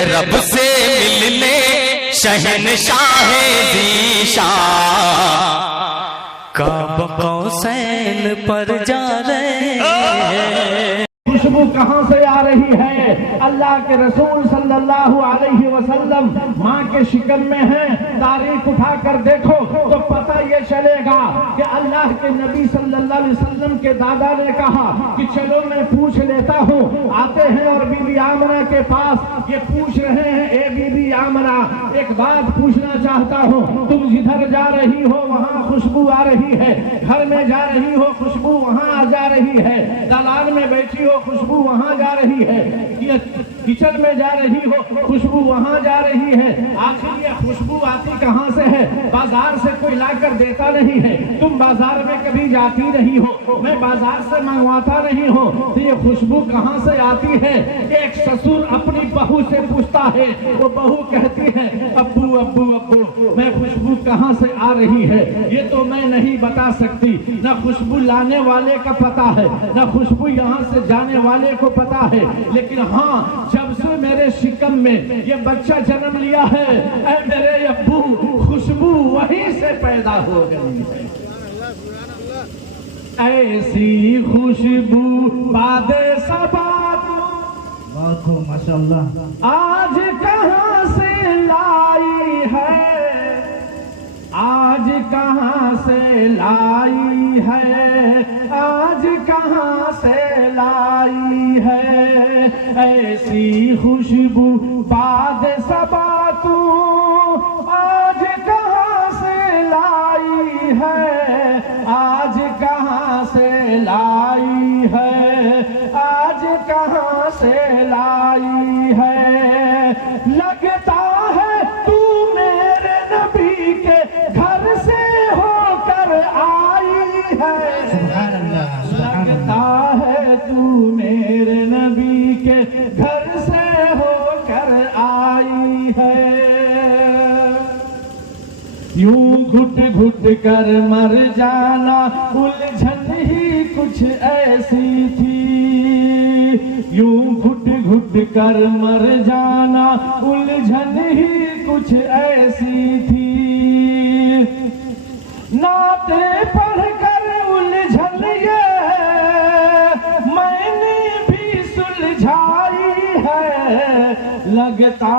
रब से मिलने शहनशाह ज़ीशान काब कौसैन पर जा रहे हैं। खुशबू कहाँ से आ रही है? अल्लाह के रसूल सल्लल्लाहु अलैहि वसल्लम माँ के शिकम में हैं। तारीख उठा कर देखो तो पता ये चलेगा कि अल्लाह के नबी सल्लल्लाहु अलैहि वसल्लम के दादा ने कहा कि चलो मैं पूछ लेता हूँ। आते हैं और बीबी आमना के पास ये पूछ रहे हैं, ए बीबी आमना एक बात पूछना चाहता हूँ, तुम जिधर जा रही हो वहाँ खुशबू आ रही है, घर में जा रही हो खुशबू वहाँ जा रही है, दालान में बैठी हो खुशबू वहाँ जा रही है, किचन में जा रही हो खुशबू वहाँ जा रही है, आखिर ये खुशबू आती कहाँ से है? बाजार से कोई लाकर देता नहीं है, तुम बाजार में कभी जाती नहीं हो, मैं बाजार से मंगवाता नहीं हो, तो ये खुशबू कहाँ से आती है? एक ससुर अपनी बहू से पूछता है, वो बहू कहती है अब्बू अब्बू अब्बू मैं खुशबू कहाँ से आ रही है ये तो मैं नहीं बता सकती, ना खुशबू लाने वाले का पता है ना खुशबू यहाँ से जाने वाले को पता है, लेकिन हाँ जब से मेरे शिकम में ये बच्चा जन्म लिया है ऐ मेरे अब्बू खुशबू वहीं से पैदा हो गई है। ऐसी खुशबू बादे सबात माशाअल्लाह आज कहाँ से लाई है, आज कहाँ से लाई है, आज कहाँ से लाई है, ऐसी खुशबू बाद सबा तू आज कहाँ से लाई है, आज कहाँ से लाई है, आज कहाँ से लाई है, लगता है तू मेरे नबी के घर से होकर आई है, लगता है तू मेरे नबी के घर से होकर आई है। यूं घुट घुट कर मर जाना उलझन ही कुछ ऐसी थी, यूं घुट घुट कर मर जाना उलझन ही कुछ ऐसी थी, नाते पढ़कर उलझन ये मैंने भी सुलझाई है, लगता